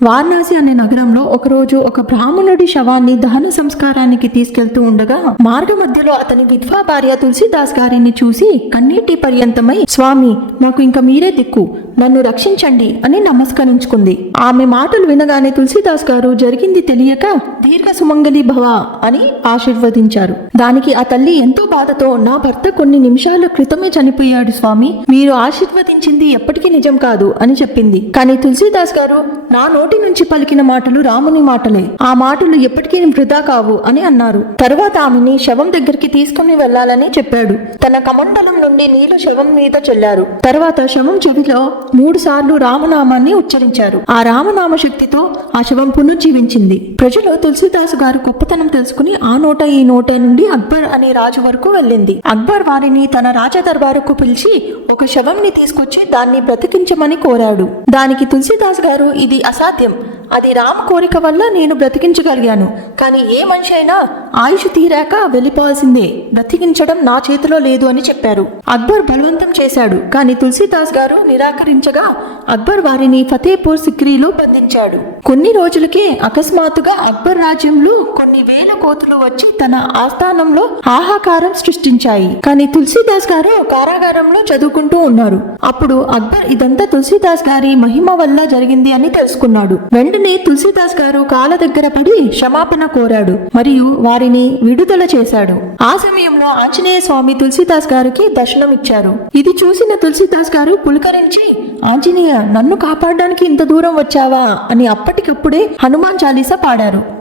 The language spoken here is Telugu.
వారణాసి అనే నగరంలో ఒకరోజు ఒక బ్రాహ్మణుడి శవాన్ని దహన సంస్కారానికి తీసుకెళ్తూ ఉండగా మార్గ మధ్యలో అతని విధవా భార్య తులసీదాస్ గారిని చూసి కన్నీటి పర్యంతమై, స్వామి, నాకు ఇంకా మీరే దిక్కు, నన్ను రక్షించండి అని నమస్కరించుకుంది. ఆమె మాటలు వినగానే తులసీదాస్ గారు జరిగింది తెలియక దీర్ఘ సుమంగళి భవ అని ఆశీర్వదించారు. దానికి ఆ తల్లి ఎంతో బాధతో, నా భర్త కొన్ని నిమిషాల క్రితమే చనిపోయాడు స్వామి, మీరు ఆశీర్వదించింది ఎప్పటికీ నిజం కాదు అని చెప్పింది. కానీ తులసీదాస్ గారు, నా నోటి నుంచి పలికిన మాటలు రాముని మాటలే, ఆ మాటలు ఎప్పటికీ వృధా కావు అని అన్నారు. తరువాత ఆమెని శవం దగ్గరికి తీసుకుని వెళ్లాలని చెప్పాడు. తన కమండలం నుండి నీళ్లు శవం మీద చల్లారు. తర్వాత శవం చెవిలో 3 సార్లు రామనామాన్ని ఉచ్చరించారు. ఆ రామనామ శక్తితో ఆ శవం పునర్జీవించింది. ప్రజలు తులసీదాస్ గారు గొప్పతనం తెలుసుకుని ఆ నోట ఈ నోట నుండి అక్బర్ అనే రాజు వరకు వెళ్ళింది. అక్బర్ వారిని తన రాజదర్బారుకు పిలిచి ఒక శవంని తీసుకొచ్చి దాన్ని బ్రతికించమని కోరాడు. దానికి తులసీదాస్ గారు, ఇది అసాధ్యం, అది రామ కోరిక వల్ల నేను బ్రతికించగలిగాను, కానీ ఏ మనిషి అయినా ఆయుష్ తీరాక వెళ్ళిపోవాల్సిందే, బ్రతికించడం నా చేతిలో లేదు అని చెప్పారు. అక్బర్ బలవంతం చేశాడు, కానీ తులసీదాస్ గారు నిరాకరించగా అక్బర్ వారిని ఫతేపూర్ సిక్రీలో బంధించాడు. కొన్ని రోజులకే అకస్మాత్తుగా అక్బర్ రాజ్యంలో కొన్ని వేల కోతులు వచ్చి తన ఆస్థానంలో ఆహాకారం సృష్టించాయి. కానీ తులసీదాస్ గారు కారాగారంలో చదువుకుంటూ ఉన్నారు. అప్పుడు అక్బర్ ఇదంతా తులసీదాస్ గారి మహిమ వల్ల జరిగింది అని తెలుసుకున్నాడు. వెంటనే తులసీదాస్ గారు కాళ్ళ దగ్గర పడి క్షమాపణ కోరాడు మరియు వారిని విడుదల చేశాడు. ఆ సమయంలో ఆంజనేయ స్వామి తులసీదాస్ గారికి దర్శనం ఇచ్చారు. ఇది చూసిన తులసీదాస్ గారు పులకరించి, ఆంజనేయ, నన్ను కాపాడడానికి ఇంత దూరం వచ్చావా అని అప్పటికప్పుడే హనుమాన్ చాలీసా పాడారు.